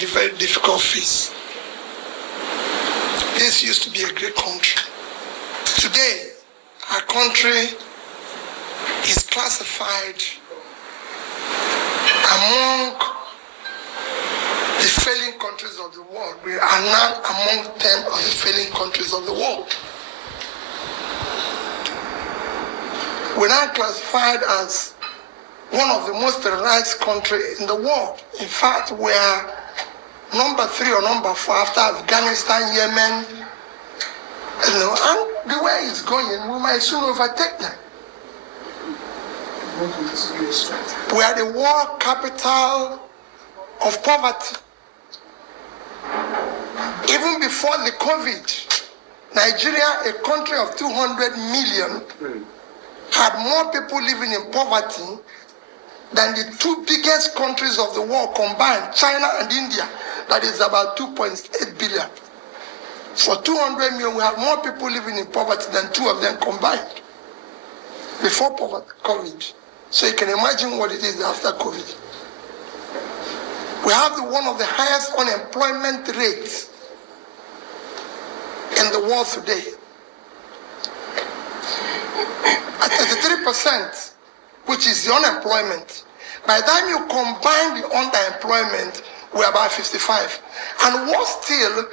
a very difficult phase. This used to be a great country. Today, our country is classified among the failing countries of the world. We are now among 10 of the failing countries of the world. We're now classified as one of the most terrorized countries in the world. In fact, we are number 3 or number 4 after Afghanistan, Yemen. And the way it's going, we might soon overtake them. We are the world capital of poverty. Even before the COVID, Nigeria, a country of 200 million, had more people living in poverty than the 2 biggest countries of the world combined, China and India, that is about 2.8 billion. For 200 million, we have more people living in poverty than 2 of them combined before COVID. So you can imagine what it is after COVID. We have one of the highest unemployment rates in the world today. At 33%, which is the unemployment. By the time you combine the underemployment, we're about 55. And worse still,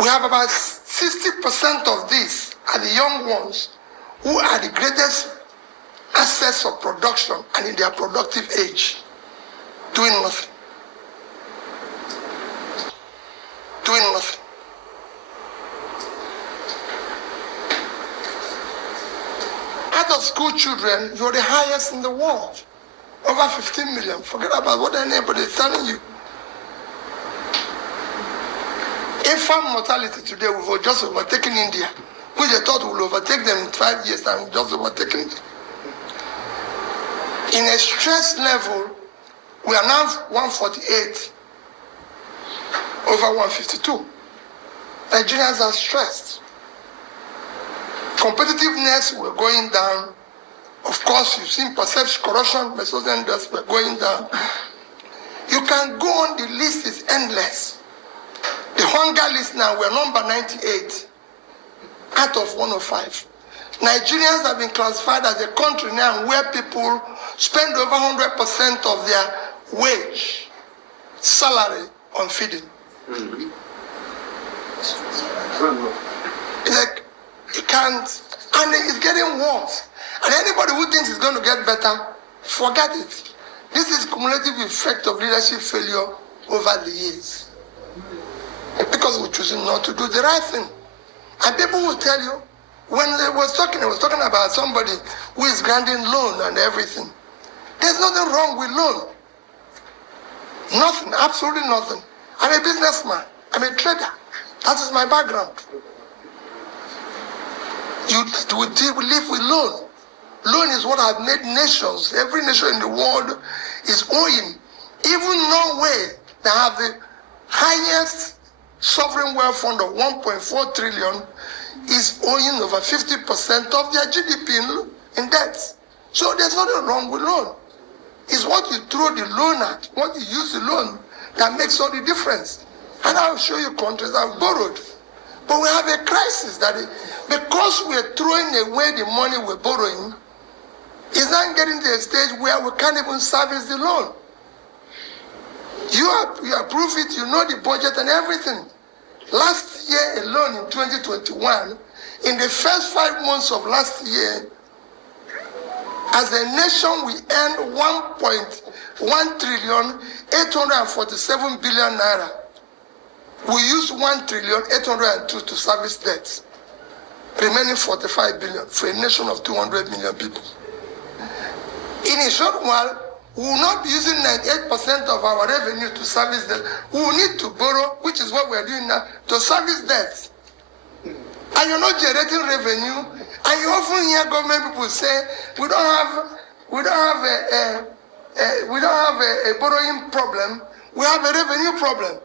we have about 60% of these are the young ones who are the greatest assets of production and in their productive age, doing nothing. Doing nothing. Out of school children, you're the highest in the world. Over 15 million. Forget about what anybody is telling you. Infant mortality today, we've just overtaken India, which they thought will overtake them in 5 years, and we've just overtaken them. In a stress level, we are now 148 over 152. Nigerians are stressed. Competitiveness, we're going down. Of course, you've seen perception, corruption, we're going down. You can go on, the list is endless. The hunger list now, we're number 98 out of 105. Nigerians have been classified as a country now where people spend over 100% of their wage, salary on feeding. Mm-hmm. It's like, you can't, and it's getting worse. And anybody who thinks it's going to get better, forget it. This is cumulative effect of leadership failure over the years. Because we're choosing not to do the right thing. And people will tell you, when they was talking about somebody who is granting loan and everything. There's nothing wrong with loan. Nothing, absolutely nothing. I'm a businessman. I'm a trader. That is my background. You live with loan. Loan is what has made nations. Every nation in the world is owing. Even Norway, they have the highest sovereign wealth fund of 1.4 trillion, is owing over 50% of their GDP in debt. So there's nothing wrong with loan. It's what you throw the loan at, what you use the loan, that makes all the difference. And I'll show you countries that have borrowed. But we have a crisis that because we're throwing away the money we're borrowing, it's not getting to a stage where we can't even service the loan. You approve it, you know the budget and everything. Last year alone in 2021, in the first 5 months of last year, as a nation we earned 1.1 trillion 847 billion naira. We used 1 trillion 802 to service debts, remaining 45 billion for a nation of 200 million people. In a short while, we will not be using 98% of our revenue to service debt. We will need to borrow, which is what we are doing now, to service debts. And you're not generating revenue. And you often hear government people say, we don't have a borrowing problem. We have a revenue problem.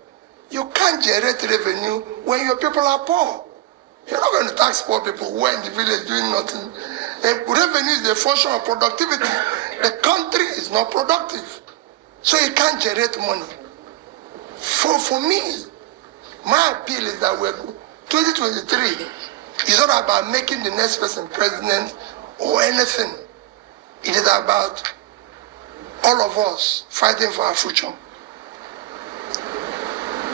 You can't generate revenue when your people are poor. You're not going to tax poor people who are in the village doing nothing. Revenue is a function of productivity. The country is not productive. So you can't generate money. for me, my appeal is that 2023 is not about making the next person president or anything. It is about all of us fighting for our future.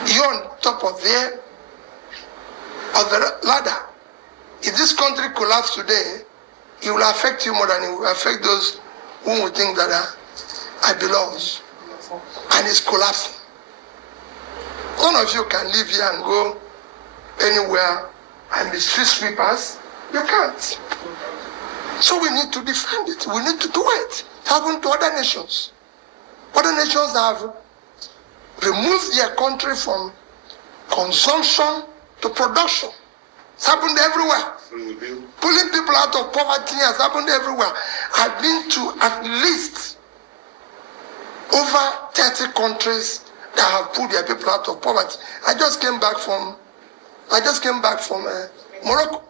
You're on top of the ladder. If this country collapses today, it will affect you more than it will affect those who will think that I belong. And it's collapsing. None of you can live here and go anywhere and be street sweepers. You can't. So we need to defend it. We need to do it. It happened to other nations. Other nations have removed their country from consumption to production. It's happened everywhere. Pulling people out of poverty has happened everywhere. I've been to at least over 30 countries that have pulled their people out of poverty. I just came back from Morocco.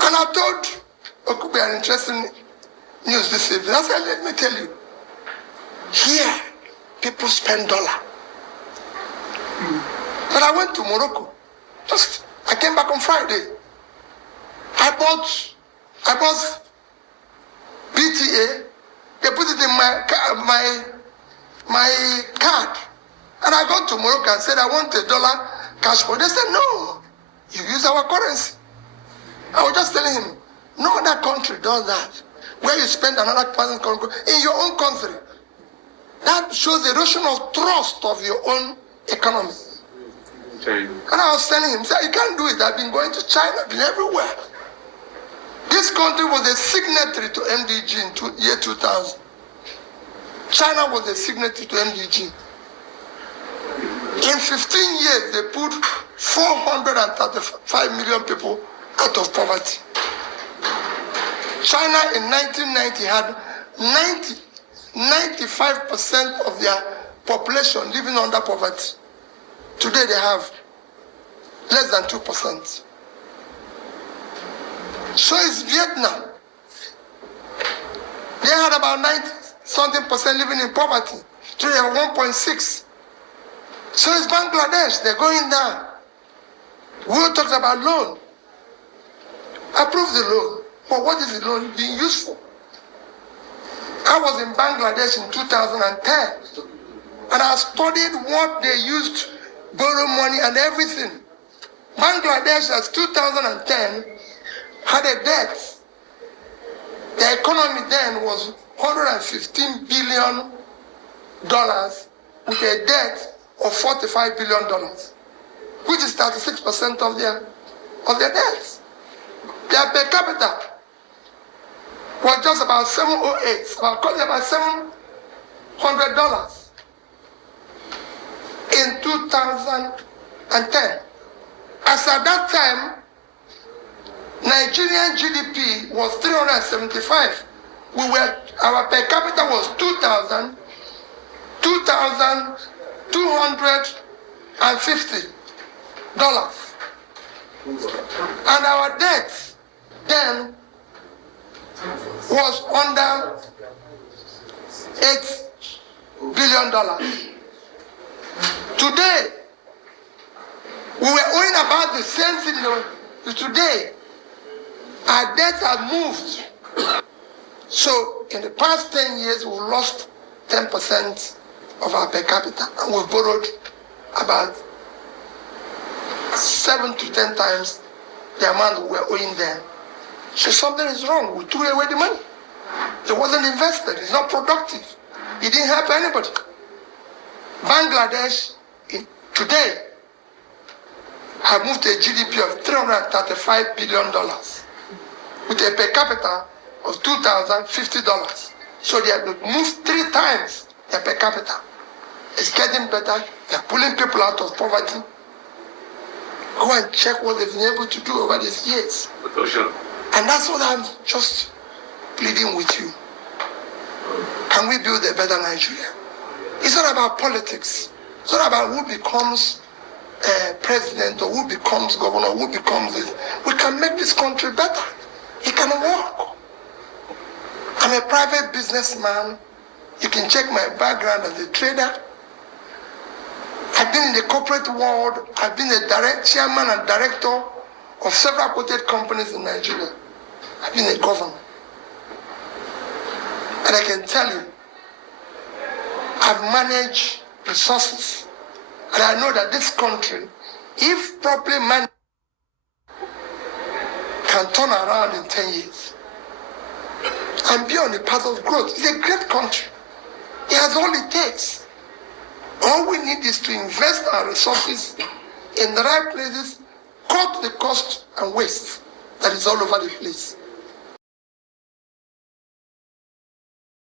And I told Okubi an interesting news this evening. I said, let me tell you, here people spend dollar. But I went to Morocco. I came back on Friday. I bought BTA. They put it in my card. And I got to Morocco and said, I want $1 cash for. They said, no, you use our currency. I was just telling him, no other country does that. Where you spend another person's currency in your own country. That shows the erosion of trust of your own economy. And I was telling him, you can't do it. I've been going to China, I've been everywhere. This country was a signatory to MDG in year 2000. China was a signatory to MDG. In 15 years, they put 435 million people out of poverty. China in 1990 had 95% of their population living under poverty. Today they have less than 2%. So is Vietnam. They had about 90-something% living in poverty. Today they have 1.6. So is Bangladesh. They're going down. We talked about loan. Approve the loan. But what is the loan being used for? I was in Bangladesh in 2010. And I studied what they used to borrow money and everything. Bangladesh, as 2010, had a debt. The economy then was $115 billion with a debt of $45 billion, which is 36% of their debt. Their per capita was just about $708, about $700 in 2010. As at that time, Nigerian GDP was 375. Our per capita was $2,250. And our debt then was under $8 billion. Today, we were owing about the same thing. Today, our debts have moved. So, in the past 10 years, we lost 10% of our per capita, and we've borrowed about 7 to 10 times the amount we were owing them. So something is wrong. We threw away the money. It wasn't invested. It's not productive. It didn't help anybody. Bangladesh today have moved to a GDP of $335 billion with a per capita of $2,050. So they have moved 3 times their per capita. It's getting better. They're pulling people out of poverty. Go and check what they've been able to do over these years. And that's what I'm just pleading with you. Can we build a better Nigeria? It's not about politics. It's not about who becomes president or who becomes governor, who becomes this. We can make this country better. It can work. I'm a private businessman. You can check my background as a trader. been in the corporate world. I've been a chairman and director of several quoted companies in Nigeria. I've been a governor. And I can tell you, I've managed resources. And I know that this country, if properly managed, can turn around in 10 years and be on the path of growth. It's a great country. It has all it takes. All we need is to invest our resources in the right places, cut the cost and waste that is all over the place.